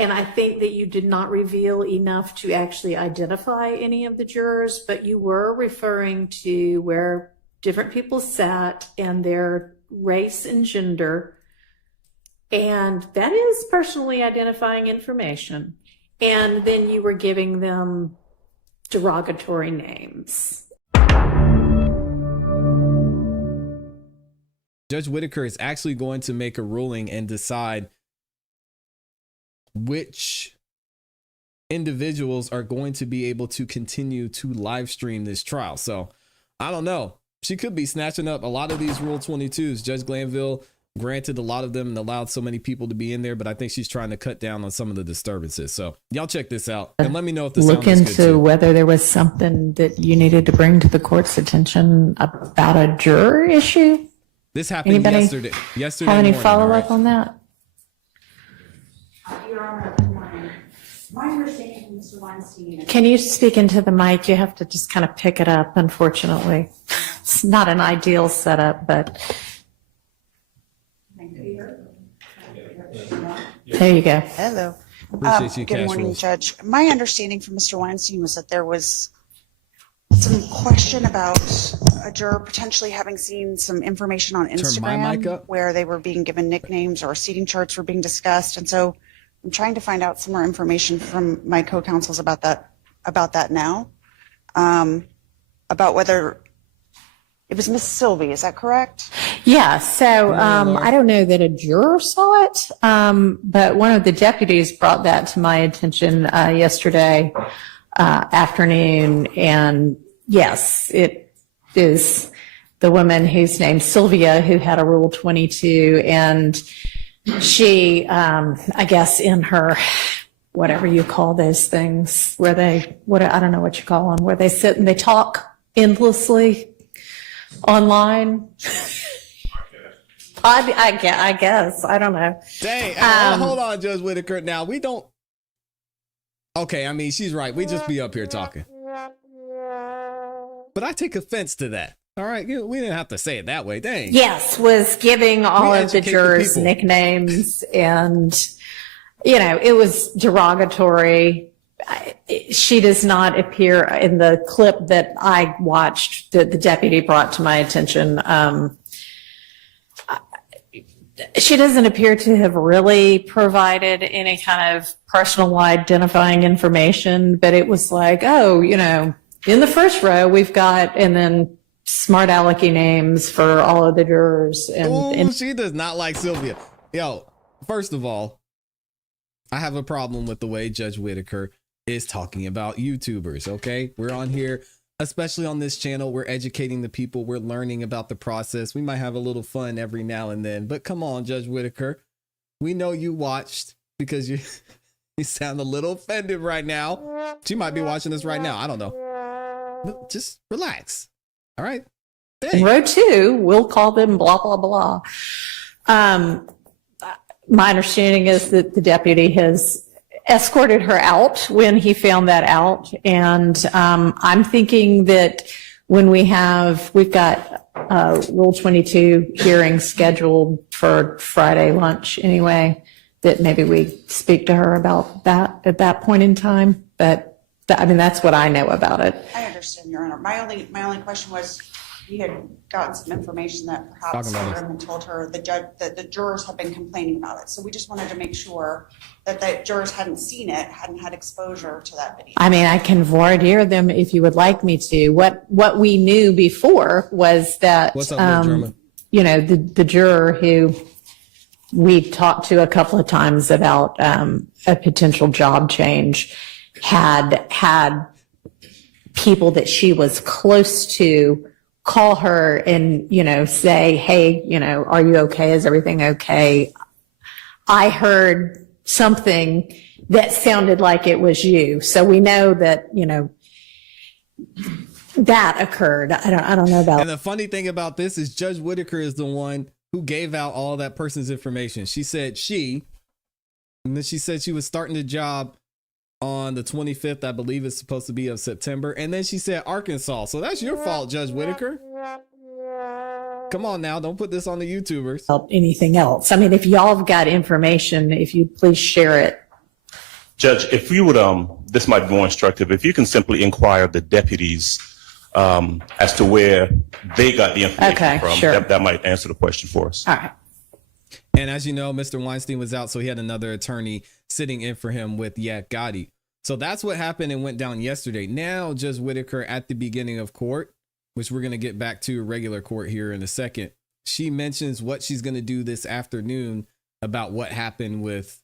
And I think that you did not reveal enough to actually identify any of the jurors, but you were referring to where different people sat and their race and gender. And that is personally identifying information. And then you were giving them derogatory names. Judge Whitaker is actually going to make a ruling and decide which individuals are going to be able to continue to live stream this trial. So I don't know. She could be snatching up a lot of these Rule 22s. Judge Glanville granted a lot of them and allowed so many people to be in there, but I think she's trying to cut down on some of the disturbances. So y'all check this out and let me know if the look sound is good into too. Whether there was something that you needed to bring to the court's attention about a juror issue. This happened Anybody yesterday. Have any morning, follow right? up on that? Your Honor, good morning. My understanding from Mr. Weinstein. Can you speak into the mic? You have to just kind of pick it up, unfortunately. It's not an ideal setup, but there you go. Hello. Appreciate you, Good Cash morning, Rules. Judge. My understanding from Mr. Weinstein was that there was some question about a juror potentially having seen some information on Turn my mic Instagram up. where they were being given nicknames or seating charts were being discussed. And so I'm trying to find out some more information from my co-counsels about that now. About whether it was Miss Sylvie, is that correct? Yeah, so Laura. I don't know that a juror saw it, but one of the deputies brought that to my attention yesterday afternoon. And yes, it is the woman who's named Sylvia who had a Rule 22. And she, I guess in her, whatever you call those things, where they, I don't know what you call them, where they sit and they talk endlessly online. I guess. I don't know. Dang. Hold on, Judge Whitaker. Now, we don't. Okay, I mean, she's right. We just be up here talking. But I take offense to that. All right. We didn't have to say it that way. Dang. Yes, was giving all of the educate the jurors people. nicknames, and, you know, it was derogatory. She does not appear in the clip that I watched that the deputy brought to my attention. She doesn't appear to have really provided any kind of personal identifying information, but it was like, oh, you know, in the first row we've got, and then smart alecky names for all of the jurors. And She does not like Sylvia. Yo, first of all, I have a problem with the way Judge Whitaker is talking about YouTubers. Okay, we're on here, especially on this channel. We're educating the people. We're learning about the process. We might have a little fun every now and then, but come on, Judge Whitaker. We know you watched because you sound a little offended right now. She might be watching this right now. I don't know. But just relax. All right. in row 2, we'll call them blah, blah, blah. My understanding is that the deputy has escorted her out when he found that out. And I'm thinking that when we've got Rule 22 hearing scheduled for Friday lunch anyway, that maybe we speak to her about that at that point in time. But I mean, that's what I know about it. I understand, Your Honor. My only question was, we had gotten some information that perhaps the woman told her that the jurors had been complaining about it. So we just wanted to make sure that the jurors hadn't seen it, hadn't had exposure to that video. I mean, I can voir dire them if you would like me to. What we knew before was that, What's up, Lil German? you know, the juror who we talked to a couple of times about a potential job change had people that she was close to call her and, you know, say, hey, you know, are you okay? Is everything okay? I heard something that sounded like it was you. So we know that, you know, that occurred. I don't know about. And the funny thing about this is Judge Whitaker is the one who gave out all that person's information. She said and then she said she was starting the job on the 25th, I believe it's supposed to be, of September. And then she said Arkansas. So that's your fault, Judge Whitaker. Come on now. Don't put this on the YouTubers. Anything else. I mean, if y'all have got information, if you'd please share it Judge, if you would, this might be more instructive, if you can simply inquire of the deputies as to where they got the information Okay, from, sure. that might answer the question for us. All right. And as you know, Mr. Weinstein was out, so he had another attorney sitting in for him with Yak Gotti. So that's what happened and went down yesterday. Now, Judge Whitaker at the beginning of court, which we're going to get back to regular court here in a second, she mentions what she's going to do this afternoon about what happened with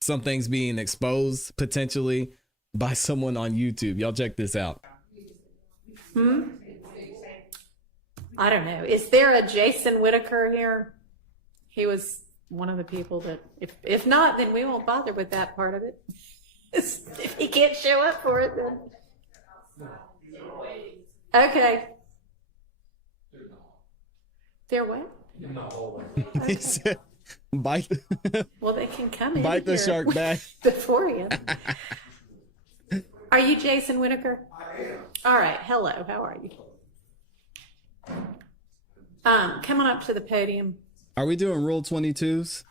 some things being exposed potentially by someone on YouTube. Y'all check this out. I don't know. Is there a Jason Whitaker here? He was one of the people that, if not, then we won't bother with that part of it. If he can't show up for it, then. Okay. They're what? He said, bite, Well, they can come in bite the here shark back. before you. Are you Jason Whitaker? I am. All right. Hello. How are you? Come on up to the podium. Are we doing Rule 22s?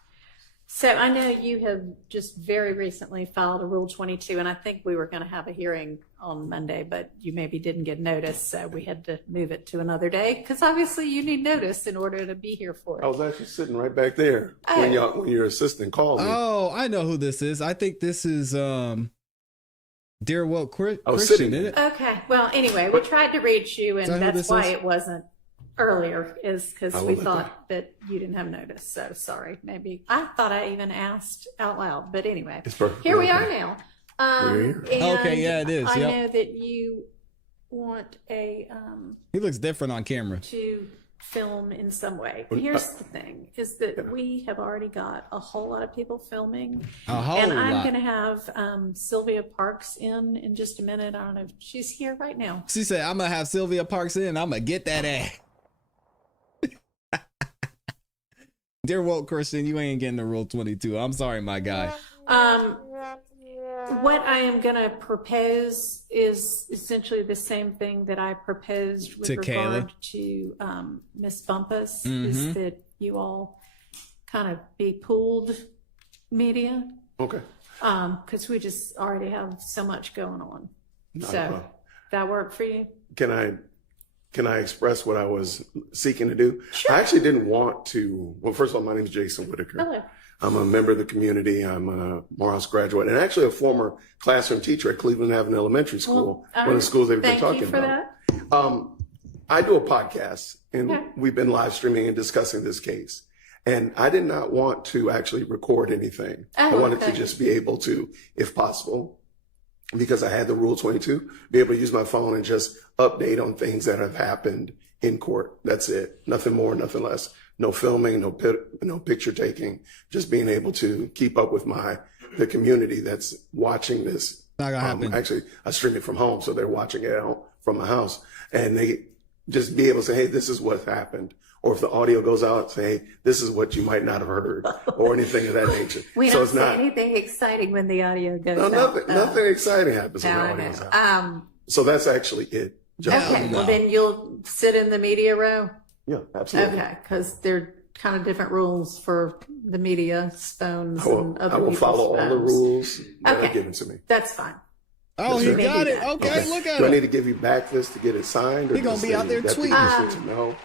So I know you have just very recently filed a Rule 22, and I think we were going to have a hearing on Monday, but you maybe didn't get notice, so we had to move it to another day because obviously you need notice in order to be here for it. I was actually sitting right back there Oh. when your assistant called me. Oh, I know who this is. I think this is Dear Woke Christian, I was sitting isn't it? Okay. Well, anyway, we tried to reach you, Is that and who that's this why is? it wasn't earlier, is because I will we let thought that you didn't have notice. So sorry. Maybe I thought I even asked out loud, but anyway, It's perfect. here we Okay. are now. We're here. And Okay, yeah, it is, I yep. know that you want a He looks different on camera. to film in some way. Here's the thing: is that we have already got a whole lot of people filming, A whole and I'm lot. going to have Sylvia Parks in just a minute. I don't know if she's here right now. She said, I'm going to have Sylvia Parks in. I'm going to get that ass. Dear Woke Christian, you ain't getting the Rule 22. I'm sorry, my guy. What I am going to propose is essentially the same thing that I proposed with To regard to Miss Bumpus, is that you all kind of be pooled media, Okay. because we just already have so much going on. Not a So problem. that work for you? Can I express what I was seeking to do? Sure. I actually didn't want to. Well, first of all, my name is Jason Whitaker. Hello. I'm a member of the community. I'm a Morehouse graduate and actually a former classroom teacher at Cleveland Avenue Elementary School, one of the schools they've been Thank talking you for about. that. I do a podcast and Okay. we've been live streaming and discussing this case. And I did not want to actually record anything. I Oh, wanted to okay. just be able to, if possible, because I had the Rule 22, be able to use my phone and just update on things that have happened in court. That's it. Nothing more, nothing less. No filming, no picture taking, just being able to keep up with the community that's watching this. Not gonna happen. Actually, I stream it from home, so they're watching it out from my house, and they just be able to say, "Hey, this is what happened." Or if the audio goes out, say, "Hey, this is what you might not have heard," or anything of that nature. We so don't it's say not anything exciting when the audio goes no, out. nothing exciting happens when No, the I audio's know. out. So that's actually it. Just- Okay, No. well then you'll sit in the media row. Yeah, absolutely. Okay, because they're kind of different rules for the media phones I will, and other I will people's follow all the phones. rules that Okay. are given to me. That's fine. Oh, Yes, he sir. got Maybe it. that. Okay, look at Do I need him. to give you back this to get it signed? Or He gonna just be the out there deputy tweeting. just need to know?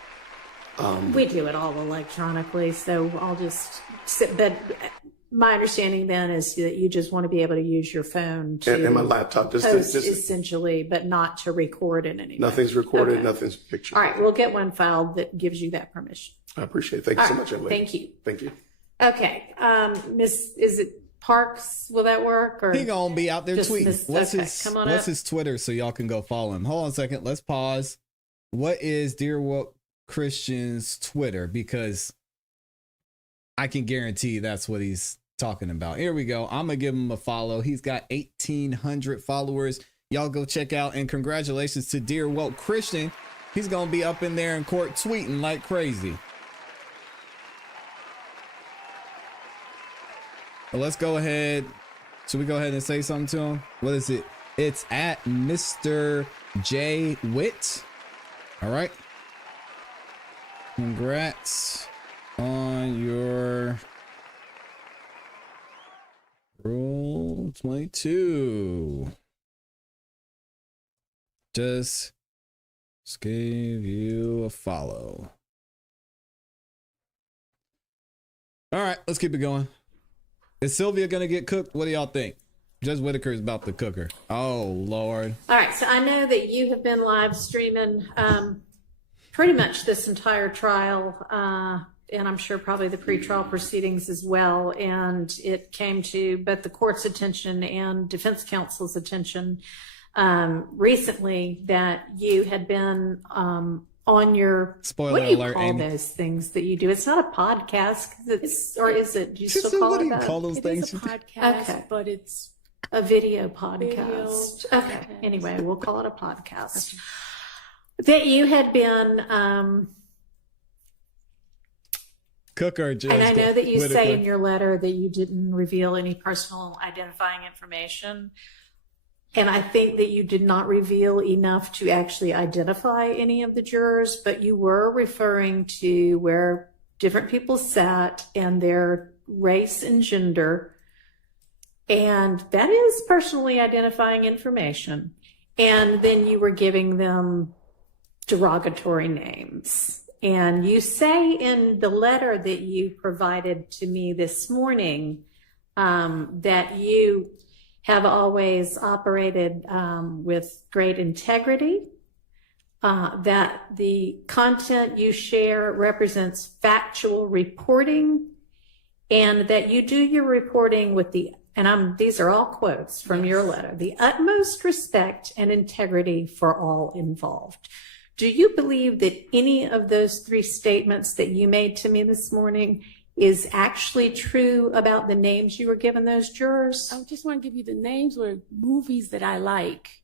We do it all electronically, so I'll just sit. But my understanding then is that you just want to be able to use your phone to And my laptop, just post just essentially, but not to record in any way. nothing's recorded, Okay. nothing's pictured. All right, we'll get one filed that gives you that permission. I appreciate it. Thank you All so right, much, young lady. thank you. Thank you. Okay, Miss, is it Parks? Will that work? Or He gonna be out there Just tweeting. miss- What's okay, his come on What's up. his Twitter so y'all can go follow him? Hold on a second. Let's pause. What is Dear Woke Christian's Twitter? Because I can guarantee that's what he's talking about. Here we go. I'm gonna give him a follow. He's got 1,800 followers. Y'all go check out, and congratulations to Dear Woke Christian. He's gonna be up in there in court tweeting like crazy. Well, let's go ahead. Should we go ahead and say something to him? What is it? It's at Mr. J. Witt. All right. Congrats on your Rule 22. Just gave you a follow. All right, let's keep it going. Is Sylvia gonna get cooked? What do y'all think? Judge Whitaker is about to cook her. Oh, Lord. All right, so I know that you have been live streaming pretty much this entire trial, and I'm sure probably the pretrial proceedings as well. And it came to both the court's attention and defense counsel's attention recently that you had been on your Spoiler what do you alert, call Amy. those things that you do? It's not a podcast, 'cause it's or is it? Do you still Sister, call what do it you that? call those It things? is a podcast, Okay. but it's A video podcast. Video Okay. podcast. Anyway, we'll call it a podcast. That you had been, Cooker, Judge and I know that you Whitaker. say in your letter that you didn't reveal any personal identifying information. And I think that you did not reveal enough to actually identify any of the jurors, but you were referring to where different people sat and their race and gender. And that is personally identifying information. And then you were giving them derogatory names. And you say in the letter that you provided to me this morning that you have always operated with great integrity, that the content you share represents factual reporting, and that you do your reporting with these are all quotes from your letter, the utmost respect and integrity for all involved. Do you believe that any of those three statements that you made to me this morning is actually true about the names you were given those jurors? I just want to give you the names were movies that I like.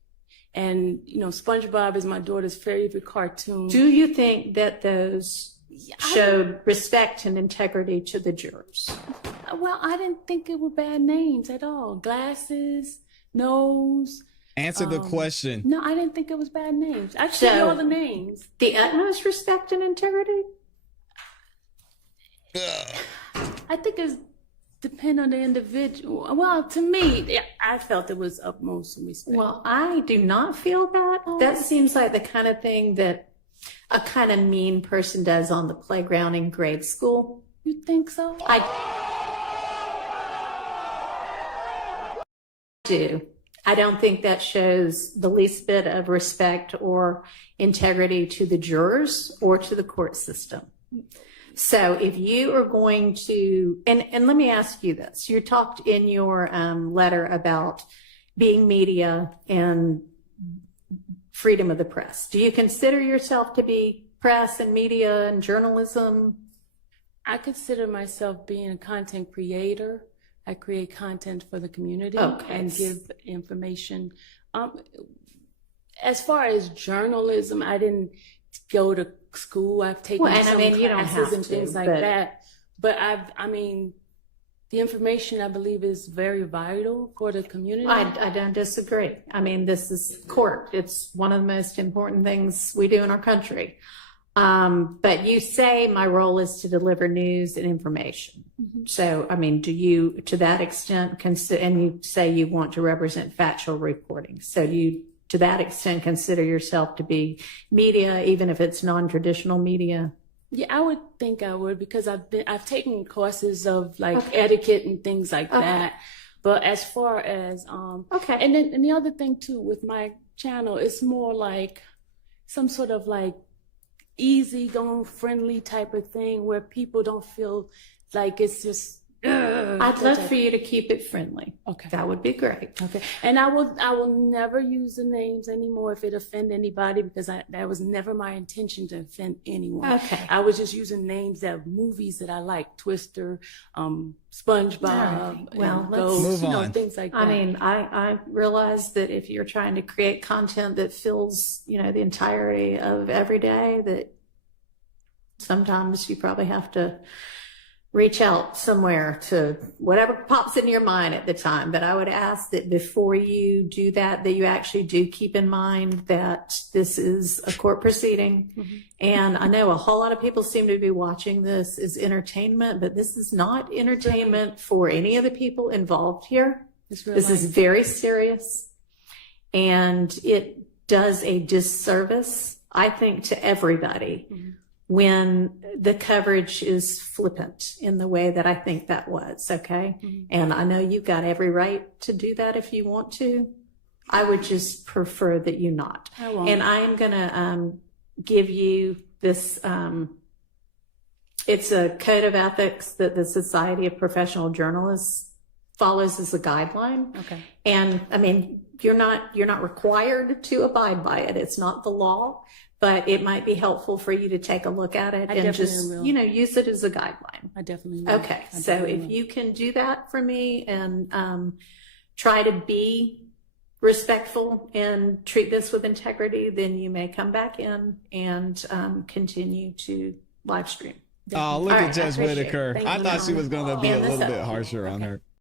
And, SpongeBob is my daughter's favorite cartoon. Do you think that those showed respect and integrity to the jurors? Well, I didn't think it were bad names at all. Glasses, nose. Answer the question. No, I didn't think it was bad names. I showed you all the names. The utmost respect and integrity? I think it's depend on the individual. Well, to me, I felt it was utmost respect. Well, I do not feel that. That seems like the kind of thing that a kind of mean person does on the playground in grade school. You think so? I do. I don't think that shows the least bit of respect or integrity to the jurors or to the court system. So if you are going to, and let me ask you this, you talked in your letter about being media and freedom of the press. Do you consider yourself to be press and media and journalism? I consider myself being a content creator. I create content for the community and give information. As far as journalism, I didn't go to school. I've taken some classes and things like that. But the information I believe is very vital for the community. I don't disagree. I mean, this is court. It's one of the most important things we do in our country. But you say my role is to deliver news and information. Mm-hmm. So, I mean, do you, to that extent, and you say you want to represent factual reporting. So do you, to that extent, consider yourself to be media, even if it's non-traditional media? Yeah, I would think I would, because I've taken courses of etiquette and things like that. But as far as, and then and the other thing too, with my channel, it's more like some sort of easygoing, friendly type of thing where people don't feel like it's just. I'd love for you to keep it friendly. Okay, that would be great. Okay, and I will never use the names anymore if it offend anybody, because that was never my intention to offend anyone. Okay, I was just using names that movies that I like, Twister, SpongeBob. Right. Well, let's move on. Things like that. I mean, I realize that if you're trying to create content that fills, the entirety of every day, that sometimes you probably have to reach out somewhere to whatever pops into your mind at the time. But I would ask that before you do that, that you actually do keep in mind that this is a court proceeding. And I know a whole lot of people seem to be watching this as entertainment, but this is not entertainment for any of the people involved here. This is very serious, and it does a disservice, I think, to everybody when the coverage is flippant in the way that I think that was, okay? And I know you've got every right to do that if you want to. I would just prefer that you not. I won't. And I am going to give you this, it's a code of ethics that the Society of Professional Journalists follows as a guideline. Okay. And I mean, you're not required to abide by it. It's not the law, but it might be helpful for you to take a look at it and just, will. use it as a guideline. I definitely will. Okay. So if you can do that for me and try to be respectful and treat this with integrity, then you may come back in and continue to live stream. Oh, look All at right, I Judge appreciate it. Whitaker. Thank I you. thought she was going to be a Hand this little up. bit harsher on her.